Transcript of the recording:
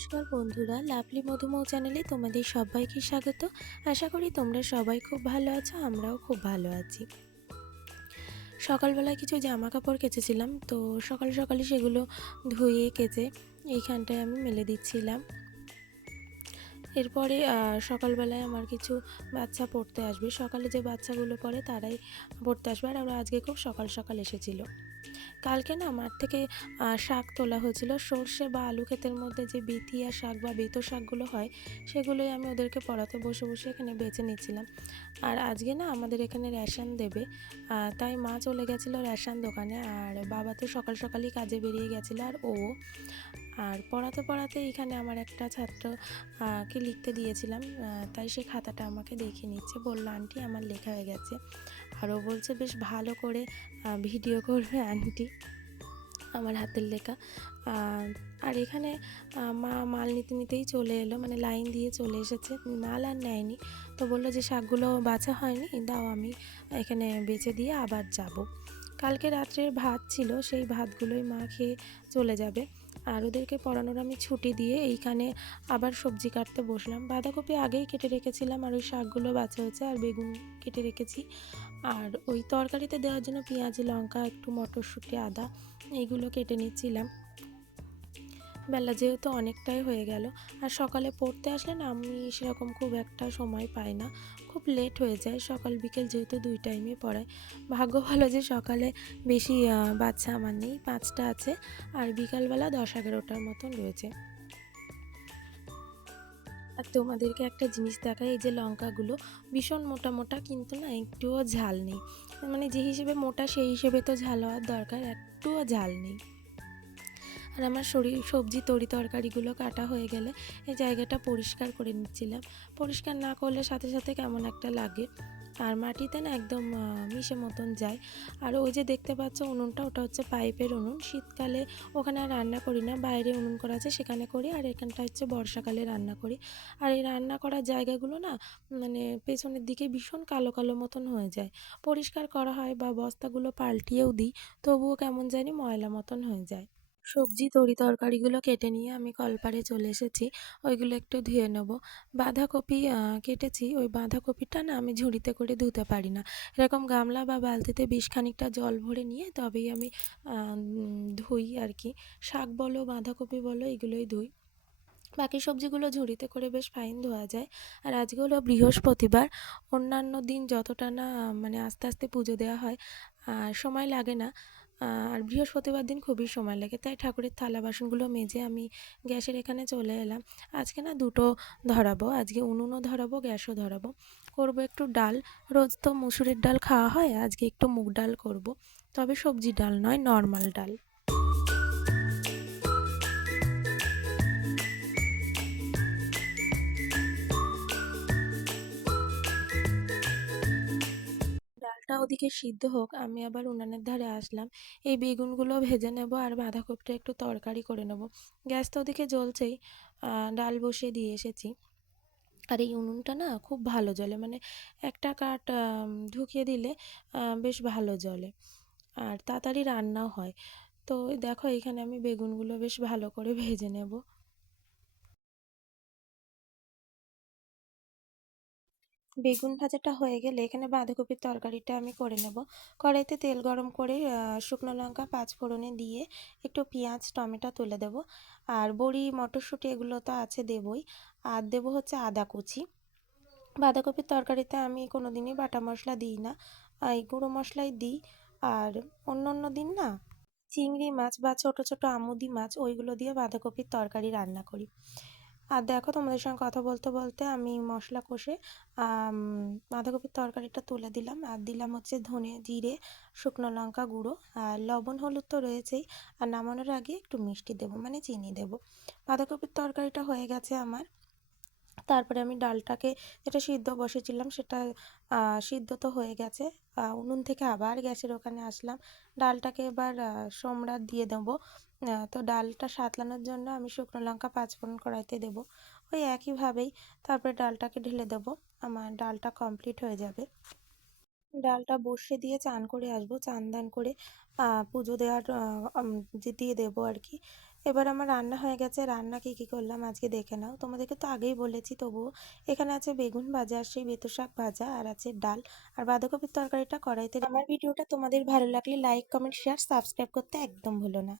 নমস্কার বন্ধুরা, লাভলি মধুমৌ চ্যানেলে তোমাদের সবাইকে স্বাগত। আশা করি তোমরা সবাই খুব ভালো আছো, আমরাও খুব ভালো আছি। সকালবেলায় কিছু জামা কাপড় কেচেছিলাম, তো সকাল সকালে সেগুলো ধুয়ে কেচে এইখানটায় আমি মেলে দিচ্ছিলাম। এরপরে সকালবেলায় আমার কিছু বাচ্চা পড়তে আসবে। সকালে যে বাচ্চাগুলো পড়ে তারাই পড়তে আসবে, আর ওরা আজকে খুব সকাল সকাল এসেছিলো। কালকে না মাঠ থেকে শাক তোলা হয়েছিল। সর্ষে বা আলু ক্ষেতের মধ্যে যে বেথিয়া শাক বা বেতো শাকগুলো হয়, সেগুলোই আমি ওদেরকে পড়াতে বসে বসে এখানে বেছে নিচ্ছিলাম। আর আজকে না আমাদের এখানে রেশন দেবে, তাই মা চলে গেছিলো রেশন দোকানে, আর বাবা তো সকাল সকালই কাজে বেরিয়ে গেছিলো, আর ও আর পড়াতে পড়াতে এখানে আমার একটা ছাত্র কে লিখতে দিয়েছিলাম, তাই সে খাতাটা আমাকে দেখিয়ে নিচ্ছে। বলল, আন্টি আমার লেখা হয়ে গেছে। আর ও বলছে বেশ ভালো করে ভিডিও করবে আন্টি আমার হাতের লেখা। আর এখানে মা মাল নিতে নিতেই চলে এলো, মানে লাইন দিয়ে চলে এসেছে, মাল আর নেয়নি। তো বললো যে শাকগুলো বাছা হয়নি, দাও আমি এখানে বেছে দিয়ে আবার যাব। কালকে রাত্রের ভাত ছিল, সেই ভাতগুলোই মা খেয়ে চলে যাবে। আর ওদেরকে পড়ানোর আমি ছুটি দিয়ে এইখানে আবার সবজি কাটতে বসলাম। বাঁধাকপি আগেই কেটে রেখেছিলাম, আর ওই শাকগুলো বাছা হয়েছে, আর বেগুন কেটে রেখেছি। আর ওই তরকারিতে দেওয়ার জন্য পেঁয়াজ, লঙ্কা, একটু মটরশুঁটি, আদা এইগুলো কেটে নিচ্ছিলাম। বেলা যেহেতু অনেকটাই হয়ে গেল, আর সকালে পড়তে আসলে না আমি সেরকম খুব একটা সময় পাই না, খুব লেট হয়ে যায়। সকাল বিকেল যেহেতু দুই টাইমে পড়ায়। ভাগ্য ভালো যে সকালে বেশি বাচ্চা আমার নেই, 5টা আছে, আর বিকালবেলা 10-11টার মতন রয়েছে। আর তোমাদেরকে একটা জিনিস দেখাই, এই যে লঙ্কাগুলো ভীষণ মোটা মোটা, কিন্তু না একটুও ঝাল নেই। মানে যে হিসেবে মোটা সেই হিসেবে তো ঝাল হওয়ার দরকার, একটুও ঝাল নেই। আর আমার সবজি তরি তরকারিগুলো কাটা হয়ে গেলে এই জায়গাটা পরিষ্কার করে নিচ্ছিলাম। পরিষ্কার না করলে সাথে সাথে কেমন একটা লাগে, আর মাটিতে না একদম মিশে মতন যায়। আর ওই যে দেখতে পাচ্ছ উনুনটা, ওটা হচ্ছে পাইপের উনুন। শীতকালে ওখানে আর রান্না করি না, বাইরে উনুন করা আছে সেখানে করি, আর এখানটা হচ্ছে বর্ষাকালে রান্না করি। আর এই রান্না করার জায়গাগুলো না মানে পেছনের দিকে ভীষণ কালো কালো মতন হয়ে যায়। পরিষ্কার করা হয় বা বস্তাগুলো পাল্টিয়েও দিই, তবুও কেমন জানি ময়লা মতন হয়ে যায়। সবজি তরি তরকারিগুলো কেটে নিয়ে আমি কলপাড়ে চলে এসেছি, ওইগুলো একটু ধুয়ে নেব। বাঁধাকপি কেটেছি, ওই বাঁধাকপিটা না আমি ঝুড়িতে করে ধুতে পারি না। এরকম গামলা বা বালতিতে বেশ খানিকটা জল ভরে নিয়ে তবেই আমি ধুই আর কি। শাক বলো বাঁধাকপি বলো এগুলোই ধুই। বাকি সবজিগুলো ঝুড়িতে করে বেশ ফাইন ধোয়া যায়। আর আজকে হলো বৃহস্পতিবার। অন্যান্য দিন যতটা না মানে আস্তে আস্তে পুজো দেওয়া হয়, সময় লাগে না, আর বৃহস্পতিবার দিন খুবই সময় লাগে, তাই ঠাকুরের থালা বাসনগুলো মেজে আমি গ্যাসের এখানে চলে এলাম। আজকে না দুটো ধরাবো, আজকে উনুনও ধরাবো, গ্যাসও ধরাবো। করব একটু ডাল। রোজ তো মুসুরির ডাল খাওয়া হয়, আজকে একটু মুগ ডাল করব, তবে সবজি ডাল নয়, নর্মাল ডাল। ডালটা ওদিকে সিদ্ধ হোক, আমি আবার উনানের ধারে আসলাম। এই বেগুনগুলো ভেজে নেব, আর বাঁধাকপিটা একটু তরকারি করে নেব। গ্যাস তো ওদিকে জ্বলছেই, ডাল বসিয়ে দিয়ে এসেছি। আর এই উনুনটা না খুব ভালো জ্বলে, মানে একটা কাঠ ঢুকিয়ে দিলে বেশ ভালো জ্বলে, আর তাড়াতাড়ি রান্নাও হয়। তো দেখো এখানে আমি বেগুনগুলো বেশ ভালো করে ভেজে নেব। বেগুন ভাজাটা হয়ে গেলে এখানে বাঁধাকপির তরকারিটা আমি করে নেব। কড়াইতে তেল গরম করে শুকনো লঙ্কা পাঁচ ফোড়নে দিয়ে একটু পেঁয়াজ টমেটো তুলে দেব। আর বড়ি মটরশুঁটি এগুলো তো আছে দেবই, আর দেবো হচ্ছে আদা কুচি। বাঁধাকপির তরকারিতে আমি কোনো দিনই বাটা মশলা দিই না, এই গুঁড়ো মশলাই দিই। আর অন্য অন্য দিন না চিংড়ি মাছ বা ছোট ছোট আমুদি মাছ ওইগুলো দিয়ে বাঁধাকপির তরকারি রান্না করি। আর দেখো তোমাদের সঙ্গে কথা বলতে বলতে আমি মশলা কষে বাঁধাকপির তরকারিটা তুলে দিলাম, আর দিলাম হচ্ছে ধনে জিরে শুকনো লঙ্কা গুঁড়ো, আর লবণ হলুদ তো রয়েছেই। আর নামানোর আগে একটু মিষ্টি দেবো, মানে চিনি দেবো। বাঁধাকপির তরকারিটা হয়ে গেছে আমার। তারপরে আমি ডালটাকে, যেটা সিদ্ধ বসেছিলাম সেটা সিদ্ধ তো হয়ে গেছে। উনুন থেকে আবার গ্যাসের ওখানে আসলাম। ডালটাকে এবার সম্রাট দিয়ে দেবো। তো ডালটা সাঁতলানোর জন্য আমি শুকনো লঙ্কা পাঁচফোড়ন কড়াইতে দেবো, ওই একইভাবেই। তারপরে ডালটাকে ঢেলে দেবো, আমার ডালটা কমপ্লিট হয়ে যাবে। ডালটা বসিয়ে দিয়ে চান করে আসবো, চান দান করে পুজো দেওয়ার যে দিয়ে দেবো আর কি। এবার আমার রান্না হয়ে গেছে। রান্না কি কি করলাম আজকে দেখে নাও। তোমাদেরকে তো আগেই বলেছি, তবুও এখানে আছে বেগুন ভাজা, আর সেই বেতো শাক ভাজা, আর আছে ডাল, আর বাঁধাকপির তরকারিটা কড়াইতে। আমার ভিডিওটা তোমাদের ভালো লাগলে লাইক, কমেন্ট, শেয়ার, সাবস্ক্রাইব করতে একদম ভুলো না।